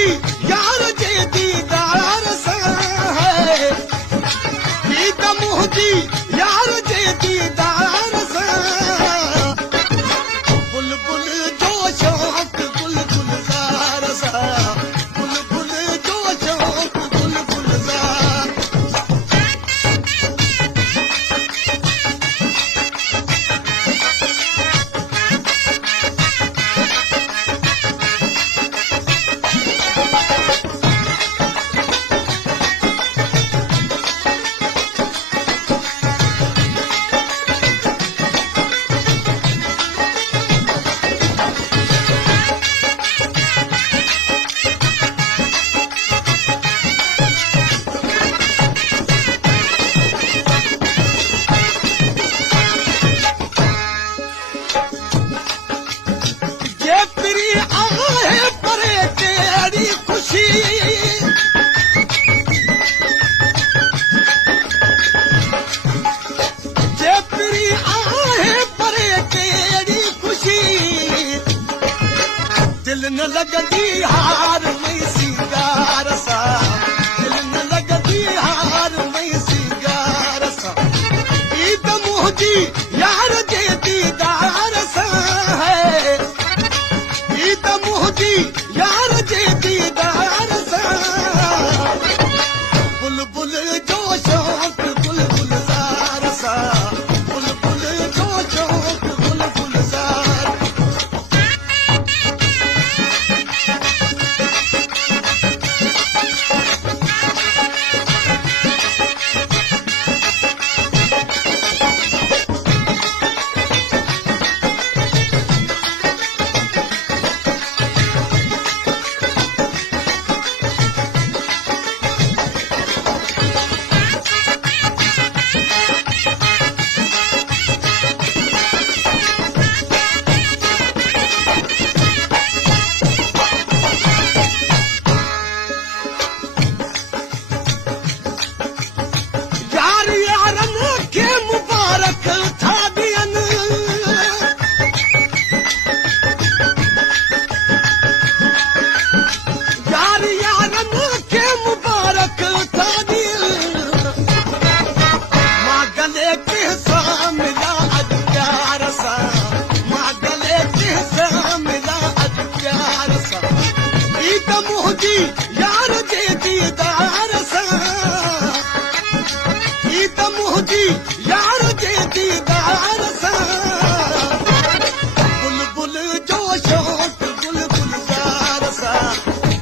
मुंहिंजी यार जे दीदार सां ईद मुंहिंजी यार जे दीदार सां बुलबुल जो शौक़ गुलगुलज़ार सां बुलबुल जो शौक़ गुलगुलज़ार जेतिरी आहे परे कहिड़ी ख़ुशी जेतिरी आहे परे कहिड़ी ख़ुशी दिल न लॻंदी हार मई सिंगार सां दिल न लॻंदी हार मई सिंगार सां ईद मुंहिंजी यार जे दीदार सां ईद मुंहिंजी यार जे दीदार सां बुलबुल जो शौक़ गुलगुलज़ार सां बुलबुल जो शौक़ गुलगुलज़ार यार यारनि खे मुबारक था ॾियनि यार यारनि खे मुबारक था ॾियनि मां गले कंहिंसां मिला अॼु प्यार सां मां गले कंहिंसां मिला अॼु प्यार सां ईद मुंहिंजी यार जे दीदार सां ईद मुंहिंजी यार जे दीदार सां बुलबुल जो शौक़ गुलगुलज़ार सां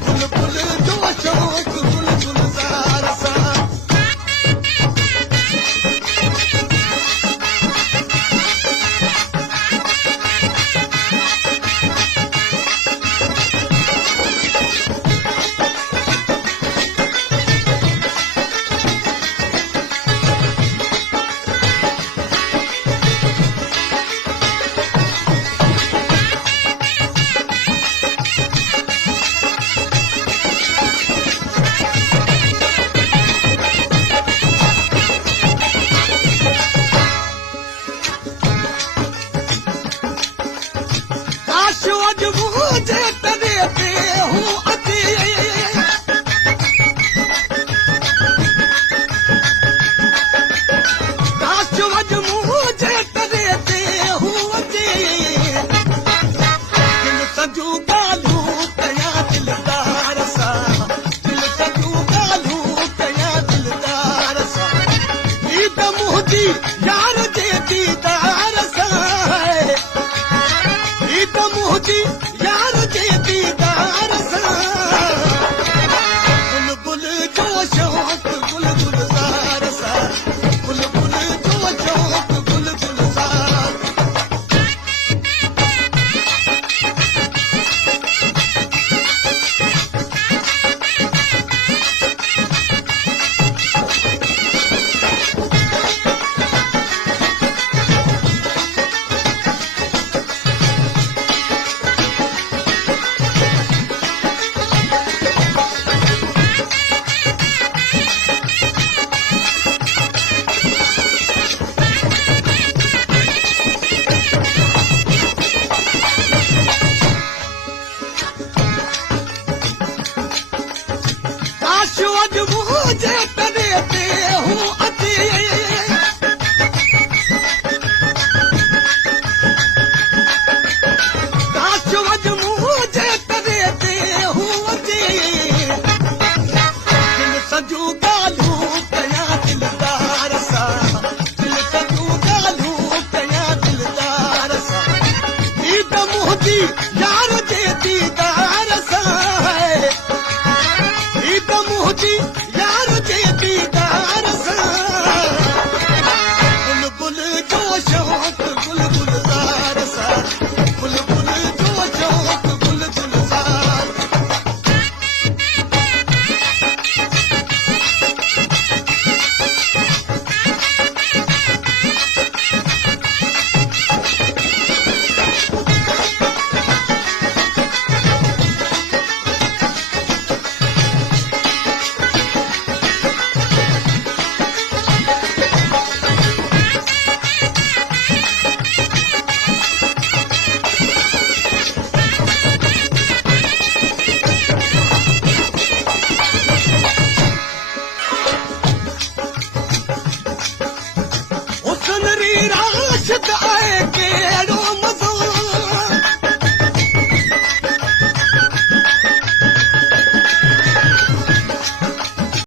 बुलबुल जो शौक़ गुलगुलज़ार सां आशो अॼु मुंहिंजे तरे ते हूं अचे आशो अॼु मुंहिंजे तरे ते हूं अचे दिल सजूं ॻाल्हियूं कयां दिलदार सां दिल सजूं ॻाल्हियूं कयां दिलदार सां ईद मुंहिंजी यार जे दीदार सां ईद मुंहिंजी यार जे दीदार सां बुलबुल जो शौक़ गुलगुलज़ार सां बुलबुल जो शौक़ गुलगुलज़ार आज मुझे तेरे पे हूँ अतीत